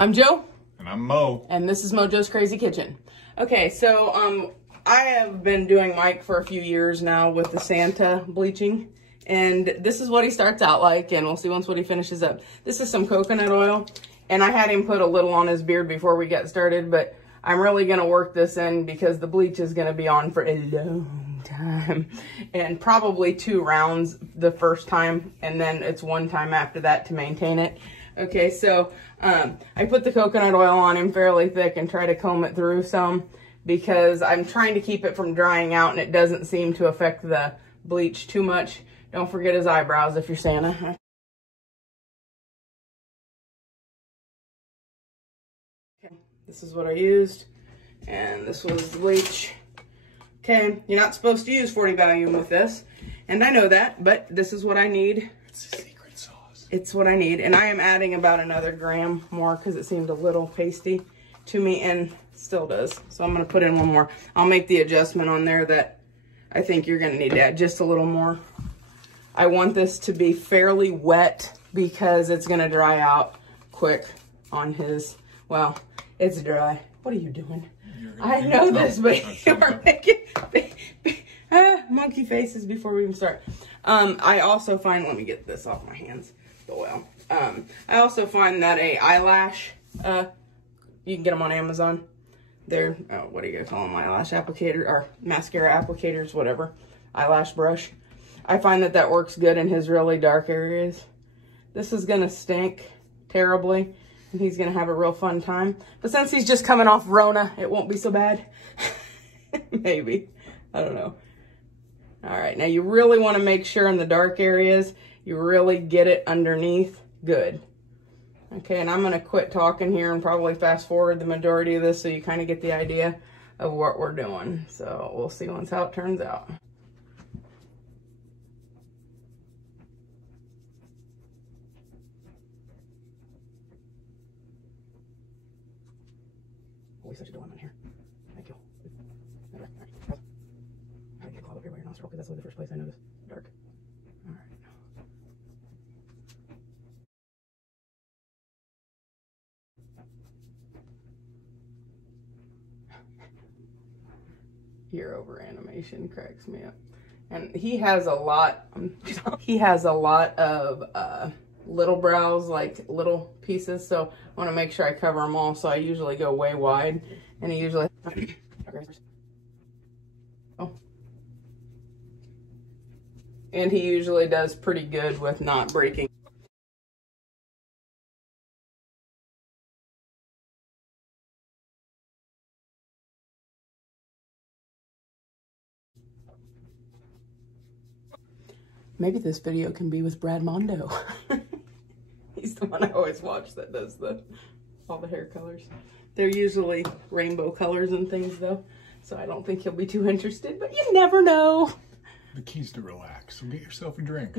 I'm Joe. And I'm Mo. And this is Mojo's Crazy Kitchen. Okay, so I have been doing Mike for a few years now with the Santa bleaching. And this is what he starts out like, and we'll see what he finishes up. This is some coconut oil, and I had him put a little on his beard before we got started, but I'm really gonna work this in because the bleach is gonna be on for a long time. And probably 2 rounds the first time, and then it's 1 time after that to maintain it. Okay, so I put the coconut oil on him fairly thick and try to comb it through some because I'm trying to keep it from drying out and it doesn't seem to affect the bleach too much. Don't forget his eyebrows if you're Santa. Okay, this is what I used, and this was the bleach. Okay, you're not supposed to use 40 volume with this, and I know that, but this is what I need. It's a secret sauce. It's what I need, and I am adding about another gram more because it seemed a little pasty to me, and still does. So I'm going to put in 1 more. I'll make the adjustment on there that I think you're going to need to add just a little more. I want this to be fairly wet because it's going to dry out quick on his, well, it's dry. What are you doing? I know this, but you are making monkey faces before we even start. I also find, let me get this off my hands, the oil. I also find that a eyelash, you can get them on Amazon. They're, what do you call them, eyelash applicator, or mascara applicators, whatever, eyelash brush. I find that that works good in his really dark areas. This is gonna stink terribly, and he's gonna have a real fun time. But since he's just coming off Rona, it won't be so bad. Maybe, I don't know. All right, now you really wanna make sure in the dark areas, you really get it underneath good. Okay, and I'm gonna quit talking here and probably fast forward the majority of this so you kind of get the idea of what we're doing. So we'll see once how it turns out. Always such a dilemma in here. Thank you. All right. I get clogged up here by your nostril because that's really the first place I noticed dark. All right. Your over animation cracks me up. And he has a lot, of little brows, like little pieces, so I want to make sure I cover them all, so I usually go way wide, and he usually, oh, and he usually does pretty good with not breaking. Maybe this video can be with Brad Mondo. He's the one I always watch that does all the hair colors. They're usually rainbow colors and things though, so I don't think he'll be too interested, but you never know. The key's to relax, so get yourself a drink.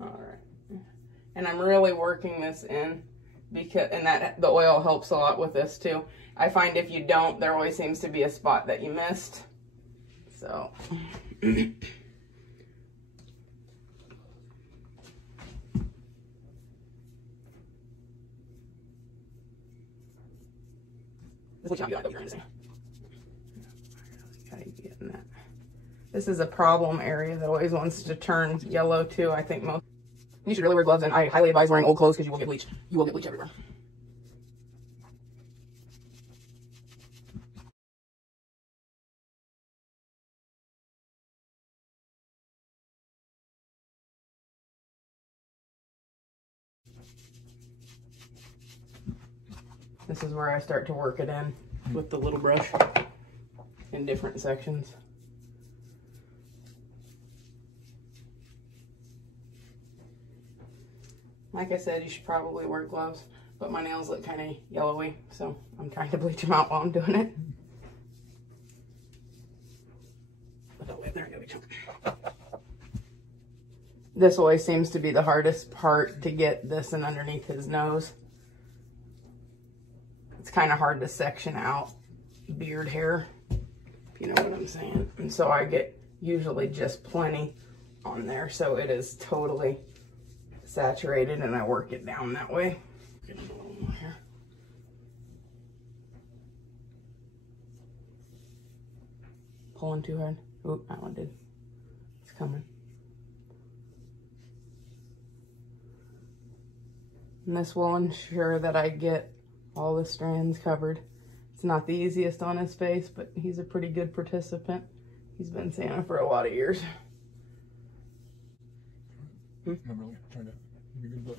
All right. And I'm really working this in because, and that the oil helps a lot with this too. I find if you don't, there always seems to be a spot that you missed. So. This is a problem area that always wants to turn yellow too. I think most. You should really wear gloves, and I highly advise wearing old clothes because you will get bleach. You will get bleach everywhere. This is where I start to work it in with the little brush in different sections. Like I said, you should probably wear gloves, but my nails look kind of yellowy, so I'm trying to bleach them out while I'm doing it. There we go. This always seems to be the hardest part to get this in underneath his nose. It's kind of hard to section out beard hair, if you know what I'm saying. And so I get usually just plenty on there, so it is totally saturated, and I work it down that way. get a little more here. Pulling too hard. Oop, that one did. It's coming. And this will ensure that I get all the strands covered. It's not the easiest on his face, but he's a pretty good participant. He's been Santa for a lot of years. I'm really trying to give you a good look.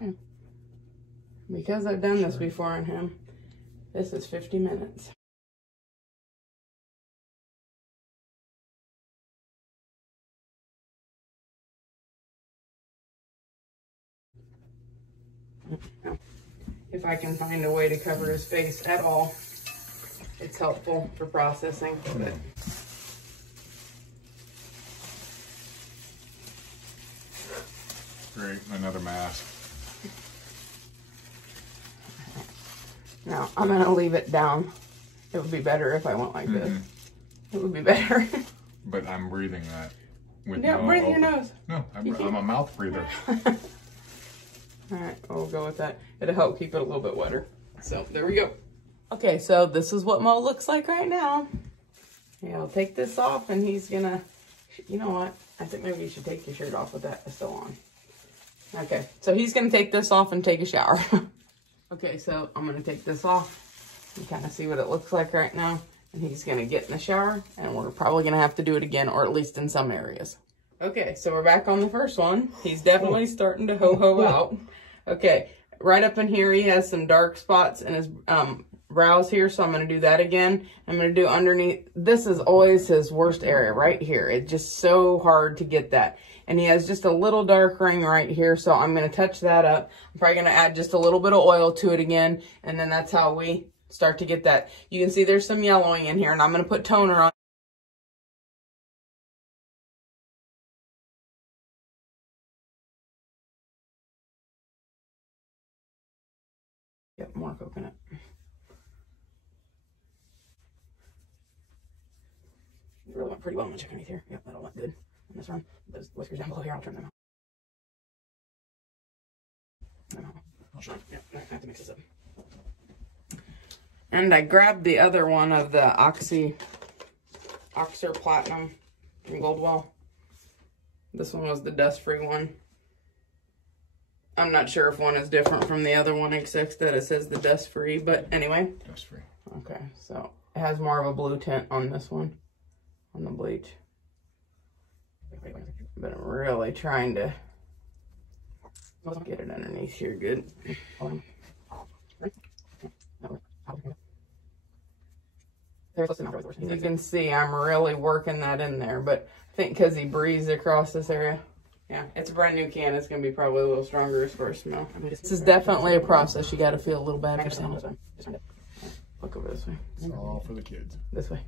Okay. Because I've done this before on him, this is 50 minutes. If I can find a way to cover his face at all, it's helpful for processing. But Great, another mask. now I'm gonna leave it down. It would be better if I went like this. It would be better. But I'm breathing that. With Yeah, no breathe open. your nose. No, I'm a mouth breather. All right, we'll go with that. It'll help keep it a little bit wetter. So there we go. Okay, so this is what Mo looks like right now. Yeah, I'll take this off and he's gonna, you know what? I think maybe you should take your shirt off with that still on. Okay, so he's gonna take this off and take a shower. Okay, so I'm gonna take this off and kind of see what it looks like right now. And he's gonna get in the shower and we're probably gonna have to do it again, or at least in some areas. Okay, so we're back on the first one. He's definitely starting to ho-ho out. Okay, right up in here, he has some dark spots in his brows here, so I'm going to do that again. I'm going to do underneath. This is always his worst area, right here. It's just so hard to get that. And he has just a little dark ring right here, so I'm going to touch that up. I'm probably going to add just a little bit of oil to it again, and then that's how we start to get that. You can see there's some yellowing in here, and I'm going to put toner on. Yep, more coconut. It really went pretty well on the chicken teeth here. Yep, that'll look good. And this one, those whiskers down below here, I'll trim them out. I'll show you. Yep, I have to mix this up. And I grabbed the other one of the Oxycur Platinum from Goldwell. This one was the dust-free one. I'm not sure if one is different from the other one, except that it says the dust-free, but anyway. Dust-free. Okay, so it has more of a blue tint on this one, on the bleach. But I'm really trying to get it underneath here good. You can see I'm really working that in there, but I think because he breathes across this area. Yeah, it's a brand new can. It's going to be probably a little stronger as far as smell. This is definitely a process. You got to feel a little bad for Santa. Look over this way. It's all for the kids. This way.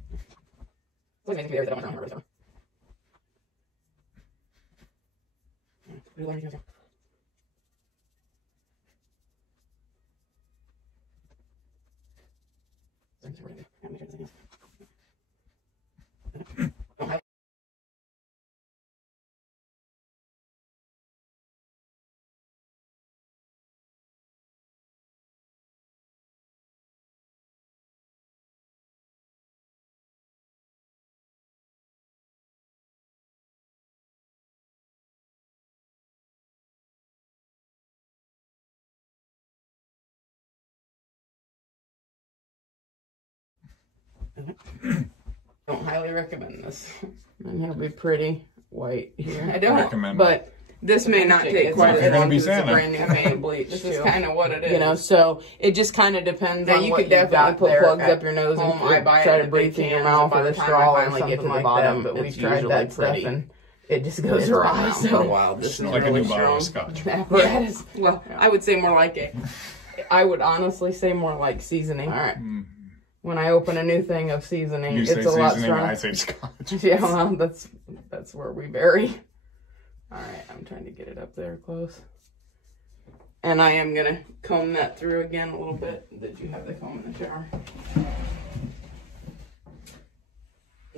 Don't highly recommend this. And he'll be pretty white here. I don't recommend, but this may not take quite as long because it's a brand new can bleach. This is kind of what it is. You know, so it just kind of depends on what you got. Put plugs up your nose and try to breathe through your mouth with a straw or something to the bottom. But we've tried that stuff and it just goes awry. So for a while, this is like really a new bottle strong of scotch. apparatus. Well, I would say more like it. I would honestly say more like seasoning. All right. When I open a new thing of seasoning, it's a lot stronger. I say scotch. Yeah, well, that's where we vary. All right, I'm trying to get it up there close. And I am going to comb that through again a little bit. Did you have the comb in the shower?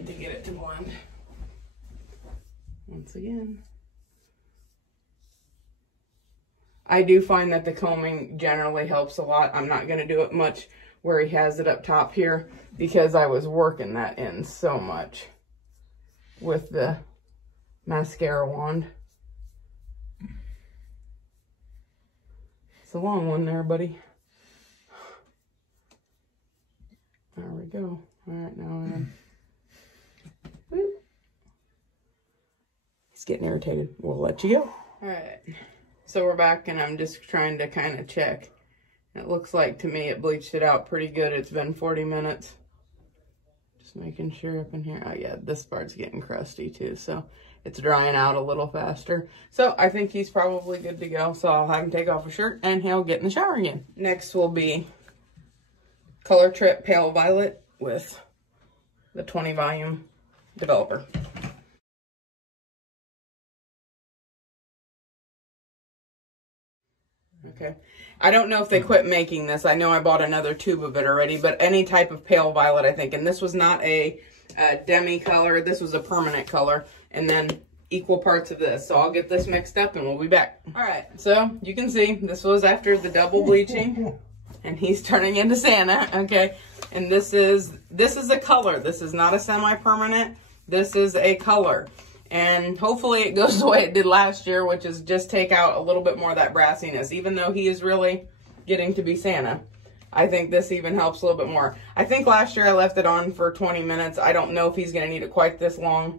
to get it to blend. Once again. I do find that the combing generally helps a lot. I'm not going to do it much where he has it up top here because I was working that in so much with the mascara wand. It's a long one there, buddy. There we go. All right, now he's getting irritated. We'll let you go. All right. So we're back and I'm just trying to kind of check. It looks like to me it bleached it out pretty good. It's been 40 minutes. Just making sure up in here. Oh yeah, this part's getting crusty too. So it's drying out a little faster. So I think he's probably good to go. So I'll have him take off his shirt and he'll get in the shower again. Next will be Color Trip Pale Violet with the 20 volume developer. Okay. I don't know if they quit making this. I know I bought another tube of it already, but any type of pale violet, I think. And this was not a demi color. This was a permanent color. And then equal parts of this. So I'll get this mixed up and we'll be back. All right. So you can see this was after the double bleaching. And he's turning into Santa. Okay. And this is a color. This is not a semi-permanent. This is a color. And hopefully it goes the way it did last year, which is just take out a little bit more of that brassiness. Even though he is really getting to be Santa, I think this even helps a little bit more. I think last year I left it on for 20 minutes. I don't know if he's going to need it quite this long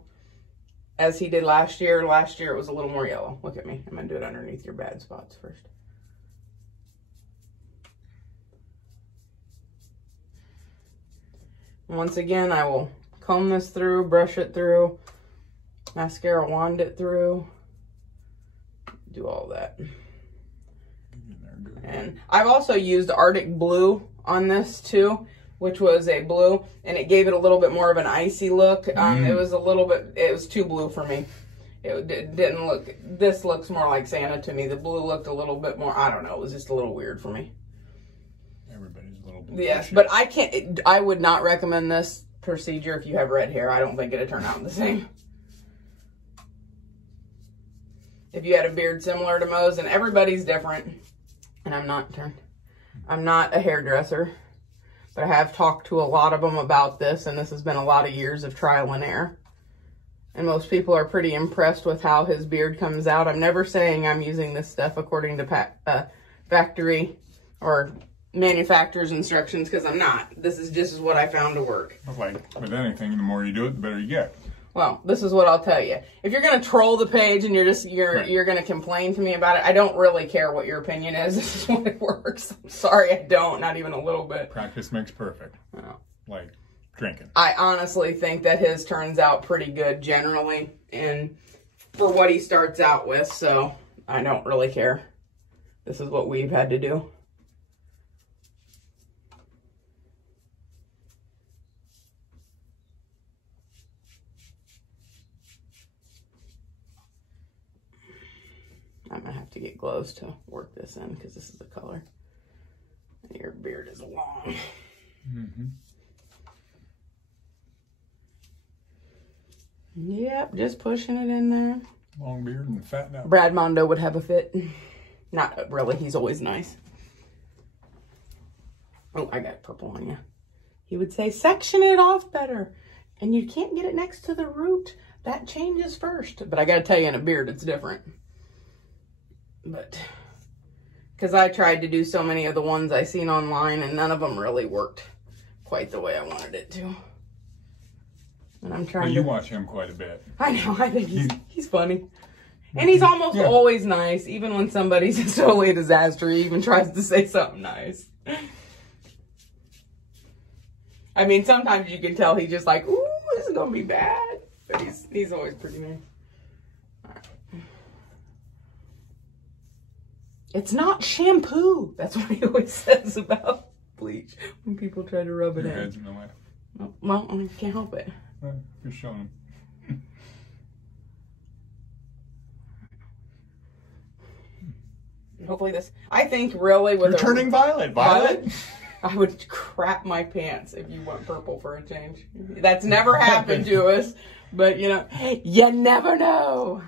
as he did last year. Last year it was a little more yellow. Look at me. I'm going to do it underneath your bad spots first. Once again, I will comb this through, brush it through, mascara wand it through, do all that. And I've also used Arctic Blue on this too, which was a blue, and it gave it a little bit more of an icy look. It was a little bit, it was too blue for me. It didn't look, this looks more like Santa to me. The blue looked a little bit more, I don't know, it was just a little weird for me. Everybody's a little blue. Yes, but I would not recommend this procedure if you have red hair. I don't think it'd turn out the same. If you had a beard similar to Mo's, and everybody's different, and I'm not a hairdresser, but I have talked to a lot of them about this, and this has been a lot of years of trial and error. And most people are pretty impressed with how his beard comes out. I'm never saying I'm using this stuff according to factory or manufacturer's instructions, because I'm not. This is just what I found to work. Like with anything, the more you do it, the better you get. Well, this is what I'll tell you. If you're going to troll the page and you're going to complain to me about it, I don't really care what your opinion is. This is what it works. I'm sorry, I don't. Not even a little bit. Practice makes perfect. Oh. Like drinking. I honestly think that his turns out pretty good generally, and for what he starts out with, so I don't really care. This is what we've had to do. I'm going to have to get gloves to work this in because this is the color. And your beard is long. Yep, just pushing it in there. Long beard and fatten out. Brad Mondo would have a fit. Not really, he's always nice. Oh, I got purple on you. He would say, section it off better. And you can't get it next to the root. That changes first. But I got to tell you, in a beard, it's different. But, because I tried to do so many of the ones I seen online and none of them really worked quite the way I wanted it to. And I'm trying you watch him quite a bit. I know, I think he's funny. And he's almost always nice, even when somebody's totally a disaster, he even tries to say something nice. I mean, sometimes you can tell he's just like, ooh, this is going to be bad. But he's always pretty nice. It's not shampoo. That's what he always says about bleach when people try to rub it in. Your head's in the way. Well, I can't help it. You're showing him. Hopefully this, I think really with You're turning violet. Violet? I would crap my pants if you went purple for a change. That's never happened to us, but you know, you never know.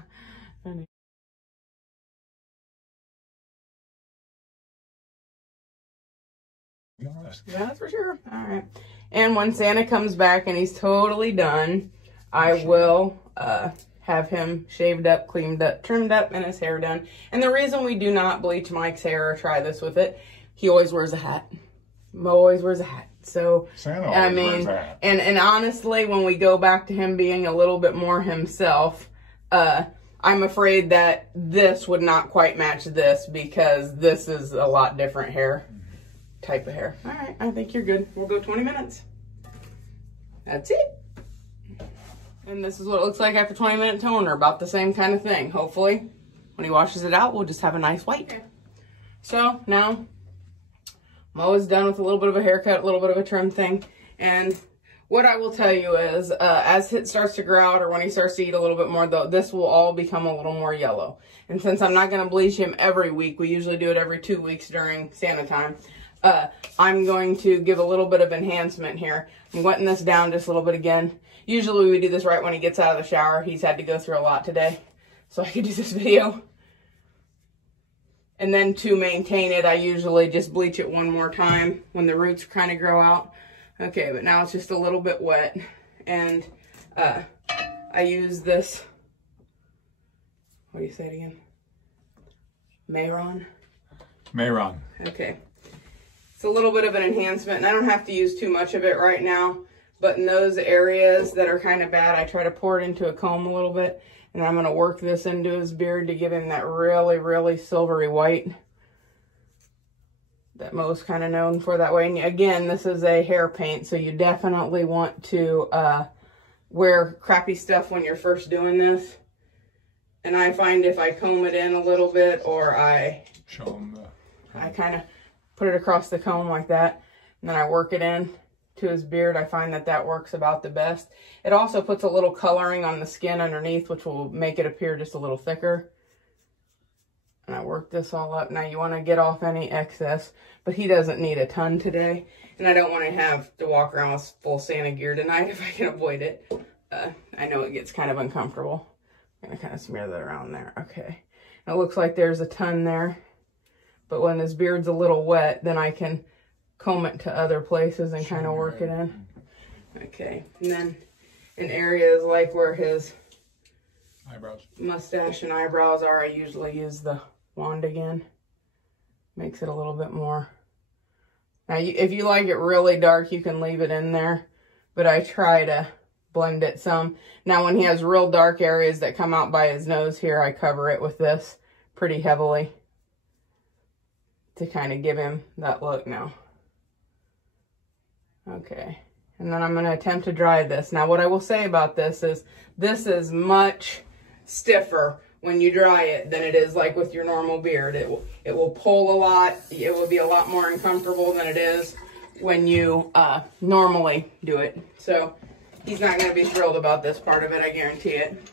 Yeah, that's for sure. All right. And when Santa comes back and he's totally done, I will have him shaved up, cleaned up, trimmed up, and his hair done. And the reason we do not bleach Mike's hair or try this with it, he always wears a hat. Mo always wears a hat. So, Santa always wears a hat. And honestly, when we go back to him being a little bit more himself, I'm afraid that this would not quite match this because this is a lot different hair. Type of hair. All right, I think you're good. We'll go 20 minutes. That's it. And this is what it looks like after 20-minute toner. About the same kind of thing. Hopefully, when he washes it out, we'll just have a nice white. Okay. So now, Mo is done with a little bit of a haircut, a little bit of a trim thing. And what I will tell you is, as it starts to grow out or when he starts to eat a little bit more, though, this will all become a little more yellow. And since I'm not going to bleach him every week, we usually do it every 2 weeks during Santa time. I'm going to give a little bit of enhancement here. I'm wetting this down just a little bit again. Usually we do this right when he gets out of the shower. He's had to go through a lot today, so I could do this video. And then to maintain it, I usually just bleach it one more time when the roots kind of grow out. Okay, but now it's just a little bit wet. And I use this, what do you say it again? Mehron? Mehron. Okay. It's a little bit of an enhancement, and I don't have to use too much of it right now, but in those areas that are kind of bad, I try to pour it into a comb a little bit, and I'm going to work this into his beard to give him that really, really silvery white that Mo's kind of known for that way. And again, this is a hair paint, so you definitely want to wear crappy stuff when you're first doing this. And I find if I comb it in a little bit, or I kind of put it across the comb like that, and then I work it in to his beard, I find that that works about the best. It also puts a little coloring on the skin underneath, which will make it appear just a little thicker. And I work this all up. Now you want to get off any excess, but he doesn't need a ton today. And I don't want to have to walk around with full Santa gear tonight if I can avoid it. I know it gets kind of uncomfortable. I'm going to kind of smear that around there. Okay. And it looks like there's a ton there. But when his beard's a little wet, then I can comb it to other places and kind of work it in. Okay. And then in areas like where his eyebrows, mustache and eyebrows are, I usually use the wand again. Makes it a little bit more. Now, if you like it really dark, you can leave it in there. But I try to blend it some. Now, when he has real dark areas that come out by his nose here, I cover it with this pretty heavily to kind of give him that look now. Okay, and then I'm going to attempt to dry this. Now, what I will say about this is much stiffer when you dry it than it is like with your normal beard. It will pull a lot. It will be a lot more uncomfortable than it is when you normally do it. So he's not going to be thrilled about this part of it, I guarantee it.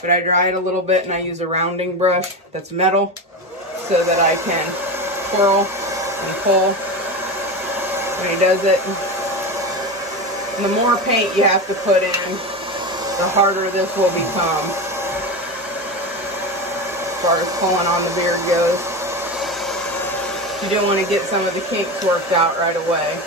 But I dry it a little bit, and I use a rounding brush that's metal so that I can twirl and pull when he does it. And the more paint you have to put in, the harder this will become as far as pulling on the beard goes. You do want to get some of the kinks worked out right away.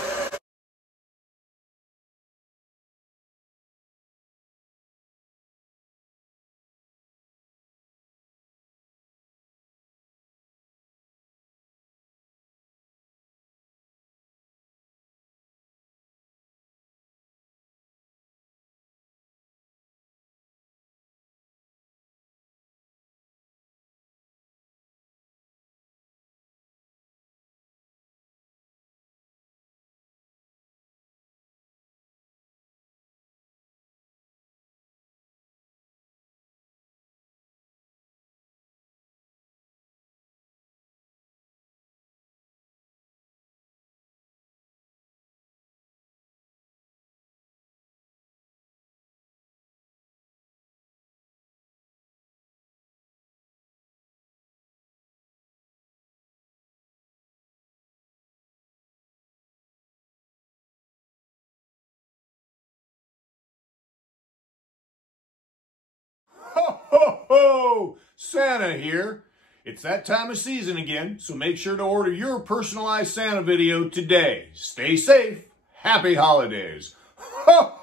ho! Santa here. It's that time of season again, so make sure to order your personalized Santa video today. Stay safe. Happy holidays. Ho!